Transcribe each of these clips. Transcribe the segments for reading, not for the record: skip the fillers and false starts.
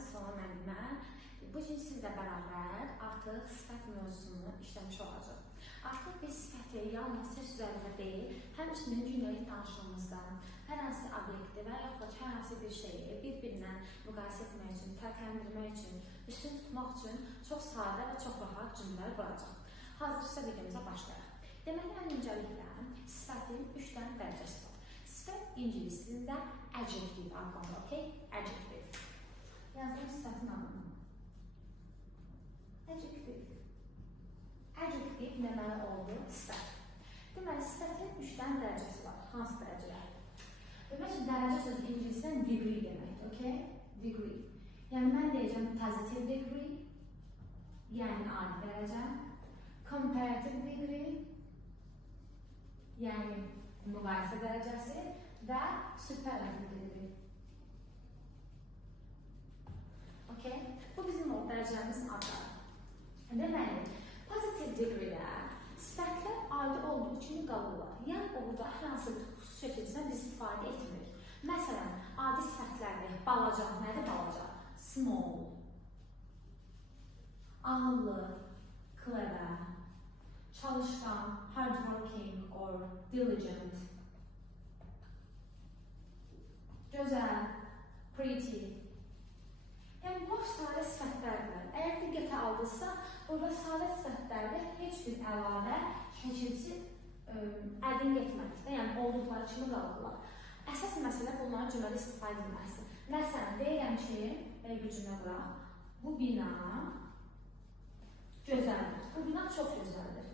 salam müəllimə. Bu gün sizlə bərabər artıq sifət mövzusunu işləmiş olacaq. Artıq biz sifəti yalnız söz üzərində deyil, həmçinin gündəlik danışığımızda hər hansı obyekti və yaxud da hər hansı bir şeyi bir-birindən müqayisə etmək üçün, fərqləndirmək üçün, üstün tutmaq üçün çox sadə və çox rahat cümlələr quracaq. Hazırsa videomuza başlayaq. Deməli, ən öncəliklə sifətin 3 dənə dərəcəsi var. Sifət ingilis dilində adjective adlanır, okey? Adjective. Yazdım sifətin adını. Adjective. Adjective deməli oldu sifət. Deməli, sifətin 3 dənə dərəcəsi var. Hansı dərəcələr? Demək ki, dərəcə sözü ingilisdən degree deməkdir, okey? Degree. Yəni, mən deyəcəm positive degree, yəni adi dərəcə. Comparative degree, yəni müqayisə dərəcəsi və superlative degree. Okay? Bu bizim o dərəcələrimiz adları. Deməli, positive degree-lər sifətlər adi olduğu kimi qalırlar. Yəni, orada hər hansı bir xüsusi şəkildə biz istifadə etmirik. Məsələn, adi sifətlərdə balaca, nədir balaca? Small, ağıllı, clever, çalışqan, hardworking or diligent, gözəl, pretty. Yəni, boş sadə sifətlərdir. Əgər diqqətə aldınızsa, burada sadə sifətlərdə heç bir əlavə şəkilçi ədin etməkdir. Yəni, olduqları kimi qalırlar. Əsas məsələ bunların cümlədə istifadə edilməsi. Məsələn, deyirəm ki, belə bir cümlə quraq, bu bina gözəldir. Bu bina çox gözəldir.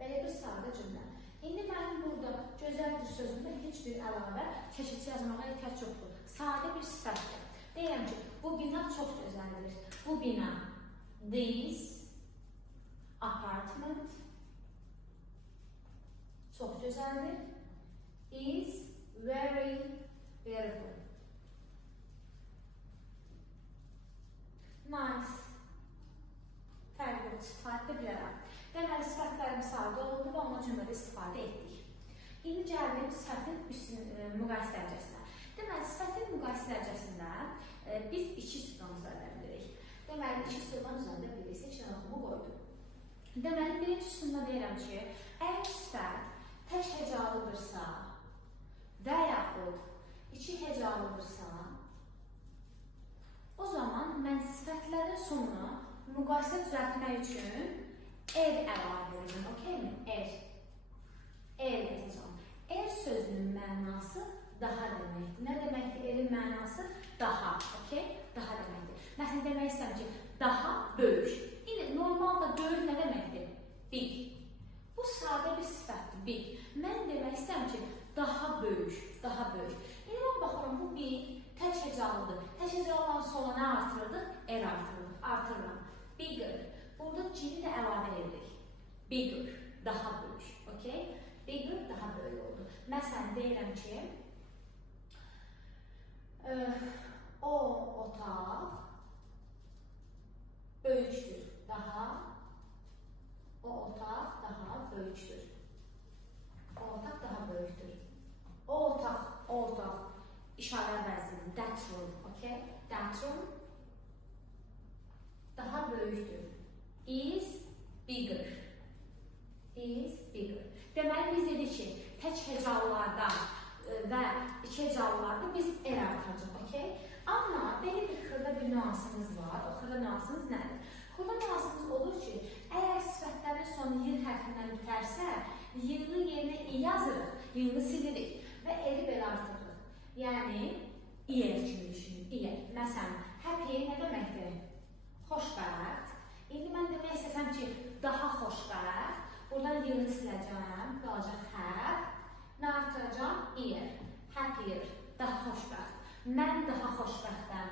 Belə bir sadə cümlə. İndi mənim burada gözəldir sözündə heç bir əlavə çeşidçi yazmağa ehtiyac yoxdur. Sadə bir sifətdir. Deyirəm ki, bu bina çox gözəldir. Bu bina, this apartment çox gözəldir. Is very beautiful. Nice. Fərqli bir istifadə bilərəm. Deməli, sifətlərimiz sadə oldu və ona cümlədə istifadə etdik. İndi gəldik sifətin müqayisə dərəcəsinə. Deməli, sifətin müqayisə dərəcəsində biz iki üsuldan üzərində bilirik. Deməli, iki üsuldan üzərində bilirsə, iki dənə qoydum. Deməli, birinci üsulda deyirəm ki, əgər sifət tək hecalıdırsa və yaxud iki hecalıdırsa, o zaman mən sifətlərin sonuna müqayisə düzəltmək üçün əlavə edirəm, okeymi? Yazacağam. Sözünün mənası daha deməkdir. Nə deməkdir? Erin mənası daha, okey? Daha deməkdir. Məsələn, demək istəyirəm ki, daha böyük. İndi normalda böyük nə deməkdir? Big. Bu sadə bir sifətdir, big. Mən demək istəyirəm ki, daha böyük, daha böyük. İndi mən baxıram, bu big tək hecalıdır. Tək hecalıdan sonra nə artırırdı? Artırıram. Bigger. Burada G-ni də əlavə edirik. Bigger, daha böyük, okey? Bigger, daha böyük oldu. Məsələn, deyirəm ki, o otaq böyükdür, o otaq daha böyükdür. O otaq daha böyükdür. O otaq, işarə vəzini, that room, okey? That room daha böyükdür. Is bigger. Deməli, biz dedik ki, tək hecalılarda və iki hecalılarda biz artıracaq, okey? Amma belə bir xırda bir nüansımız var. O xırda nüansımız nədir? Xırda nüansımız olur ki, əgər sifətlərin sonu yin hərfindən bitərsə, yığını yerinə i yazırıq, yığını silirik və eri belə artırırıq. Yəni, iyer kimi düşünün, Məsələn, happy nə deməkdir? Xoşbəxt. İndi mən demək istəsəm ki, daha xoşbəxt. Buradan yığını siləcəm, qalacaq hərf. Nə artıracam? Ear. Happier. Daha xoşbəxt. Mən daha xoşbəxtəm.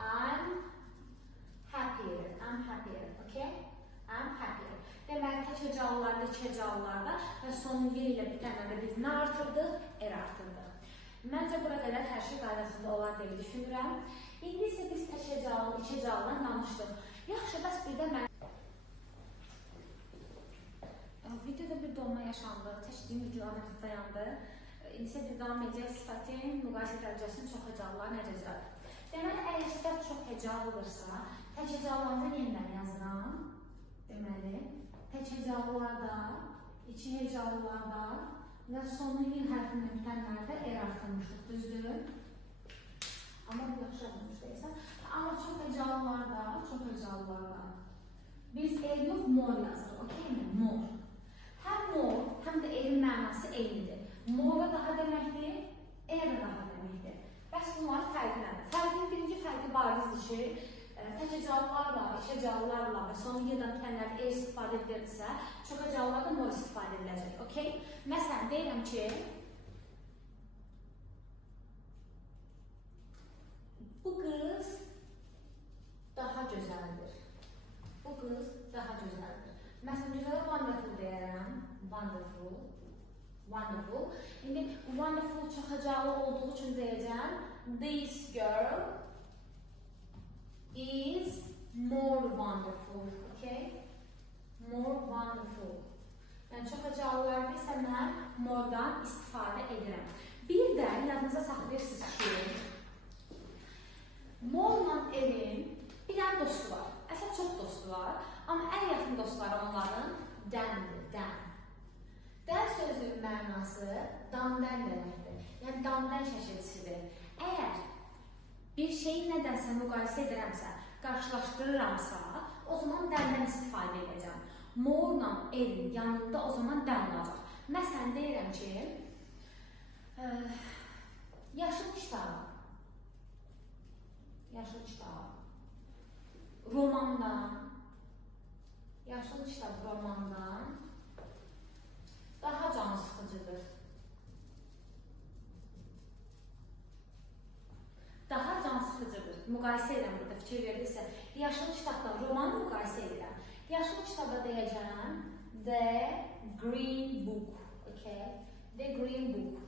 I'm happier. Okay? I'm happier. Deməli, tək hecalılarda, iki hecalılarda və sonun yer ilə bitənlərdə biz nə artırdıq? Artırdıq. Məncə, bura qədər hər şey qaydasında olar deyə düşünürəm. İndi isə biz tək hecalı, iki hecalıdan danışdıq. Yaxşı, bəs bir də mən... Videoda bir donma yaşandı, çəkdiyim videolar dayandı. İndi isə davam edəcək sifətin müqayisə dərəcəsinin çox hecalılar necədir? Deməli, əgər sifət çox hecalı hecalıdırsa, tək hecalılarda yenidən yazıram. Deməli, tək hecalılarda, iki hecalılarda və sonu yin hərfindən bitənlərdə artırmışıq, düzdür? Amma bu yaxşı yazılmış deyilsə. Amma çox hecalılarda biz yox, mor yazırıq, okey mi? Mor. Həm mor, həm də elin mənası eynidir. Mora daha deməkdir, da daha deməkdir. Bəs bunların fərqi nədir? Fərqin birinci fərqi barizdir ki, tək hecalılarla, iç hecalılarla və sonu yıldan bitənlərdə istifadə edilirsə, çox hecalılarda mor istifadə ediləcək, okey? Məsələn, deyirəm ki, bu qız daha gözəldir. Bu qız daha gözəldir. Məsələn, gözələ wonderful deyərəm. Wonderful. Wonderful. İndi wonderful çox hecalı olduğu üçün deyəcəm. This girl is more wonderful. Okay? More wonderful. Yəni, çox hecalılarda isə mən mordan istifadə edirəm. Bir də yadınıza saxlayırsınız ki, morla elin bir dənə dostu var. Əslində çox dostu var. Amma ən yaxın dostları onların dəndir, dən. Dən sözünün mənası damdən deməkdir. Yəni, damdən şəkilçisidir. Əgər bir şeyi nədənsə müqayisə edirəmsə, qarşılaşdırıramsa, o zaman dəndən istifadə edəcəm. Morla elin yanında o zaman dən olacaq. Məsələn, deyirəm ki, yaşıl kitab, yaşıl kitab romandan daha can sıxıcıdır. Daha can sıxıcıdır. Müqayisə edirəm burada, fikir verirsə. Yaşıl kitabdan romanı müqayisə edirəm. Yaşıl kitabda deyəcəm The Green Book. Okay? The Green Book.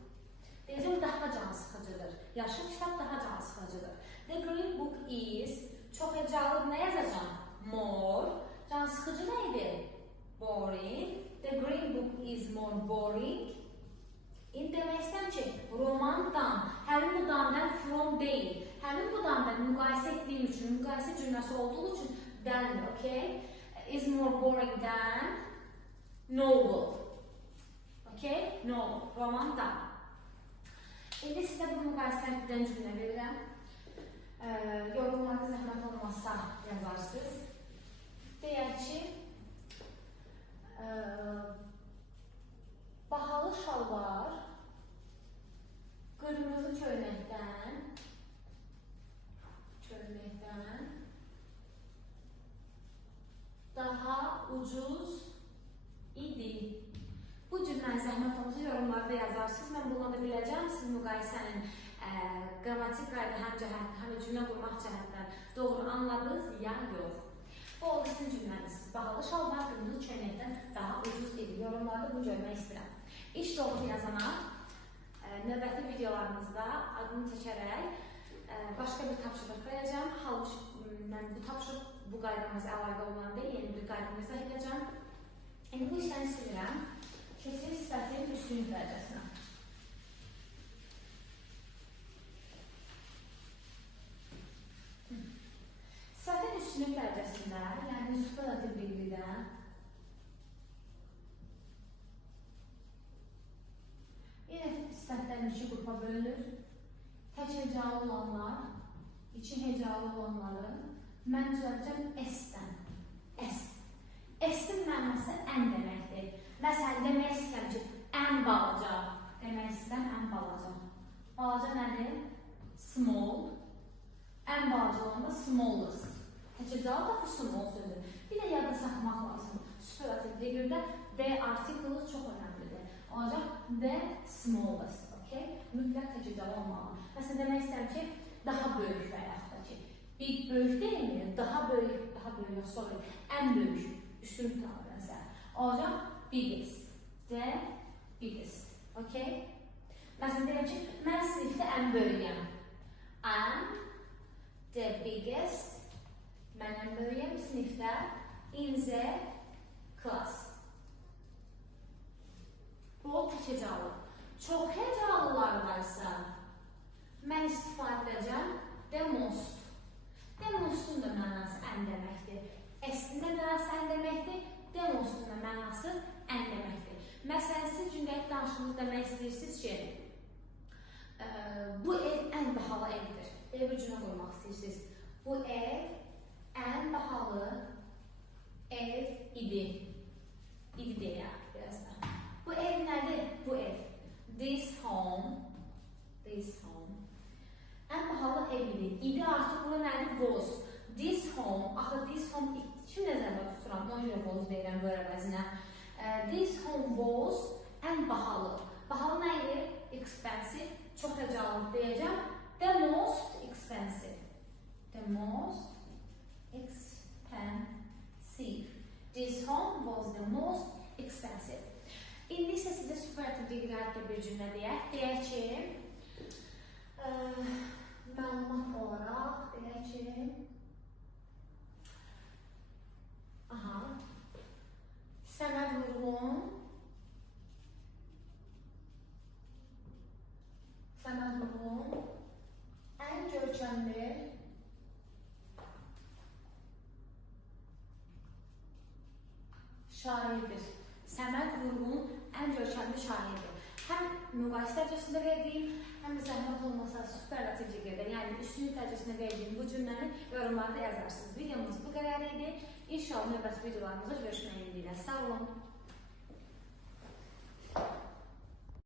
Deyəcəm daha can sıxıcıdır. Yaşıl kitab daha can sıxıcıdır. The Green Book is çox hecalı. Nə yazacağım? More. Can sıxıcı neydi? Boring. The Green Book is more boring. İndi demək istəyəm ki, romandan, həmin bu damdan from deyil. Həmin bu damdan müqayisə etdiyim üçün, müqayisə cümləsi olduğu üçün dəndir, okay? Is more boring than novel. Okay? Novel. Romandan. İndi sizə bu müqayisəni edən cümlə verirəm. Yorumlarda zəhmət olmazsa yazarsınız. Deyək ki, bahalı şalvar qırmızı köynəkdən daha ucuz idi. Bu cümləni zəhmət olmasa yorumlarda yazarsınız. Mən bunu da biləcəm. Siz müqayisənin qrammatik qayda həm də cümlə qurmaq cəhətdən doğru anladınız ya yox. Bu oldu sizin cümləniz. Bahalı şalvar qırmızı köynəkdən daha ucuz idi. Yorumlarda bunu görmək istəyirəm. İş doğru yazana növbəti videolarımızda adını çəkərək başqa bir tapşırıq verəcəm. Halbuki mən bu tapşırıq bu qaydamıza əlavə olan deyil, yeni bir qaydamıza edəcəm. İndi bu işləni silirəm. Keçir sifətin üstünlük dərəcəsinə. Sifətin üstünlük dərəcəsində, yəni superlativ bilgidə yenə sifətlərin iki qrupa bölünür. Tək hecalı olanlar, iki hecalı olanları mən düzəltəcəm S-dən. S. S-in mənası ən deməkdir. Məsələn, demək istəyirəm ki, ən balaca. Demək istəyirəm, ən balaca. Balaca nədir? Small. Ən balaca olanda smallest. Tək hecalı da bu small sözü. Bir də yadda saxlamaq lazım. Superlativ figürdə D artiklı çox önəmlidir. Olacaq the smallest. Okay? Mütləq tək hecalı olmalı. Məsələn, demək istəyirəm ki, daha böyük və yaxud da ki, big böyük deyilmir, daha böyük, sorry, ən böyük, üstünlük tanımlarsa. Olacaq biggest, the biggest. Okay? Məsələn, deyirəm ki, mən sinifdə ən böyüyəm. I'm the biggest, mən ən böyüyəm sinifdə in the class. Bu tək hecalı. Çox hecalılar varsa mən istifadə edəcəm the most. The most ən deməkdir. Əslində mənası ən deməkdir. Demos'un da mənası ən deməkdir. Məsələn, siz gündəlik danışığınızda demək istəyirsiniz ki, bu ev ən bahalı evdir. Ev ucuna qoymaq istəyirsiniz. Bu ev ən bahalı ev idi. İdi deyək birazdan. Bu ev nədir? Bu ev. This home. Ən bahalı ev idi. İdi artıq bura nədir? Was. This home. Axı this home kim nəzərdə tuturam? Ona görə was deyirəm bu əvəzinə. This home was ən bahalı. Bahalı nə idi? Expensive. Çox həcalı deyəcəm. The most expensive. The most expensive. This home was the most expensive. İndi isə sizə superlativ diqrətli bir cümlə deyək. Deyək ki, məlumat olaraq deyək ki, Səməd Vurğun ən görkəmli şairdir. Səməd Vurğun ən görkəmli şairdir. Həm müqayisə dərəcəsində verdiyim, həm də zəhmət olmasa superlativ diqrətdə, yəni üstünlük dərəcəsində verdiyim bu cümləni yorumlarda yazarsınız. Videomuz bu qədər idi. İnşallah növbəti videolarımızda görüşmək ümidi ilə. Sağ olun.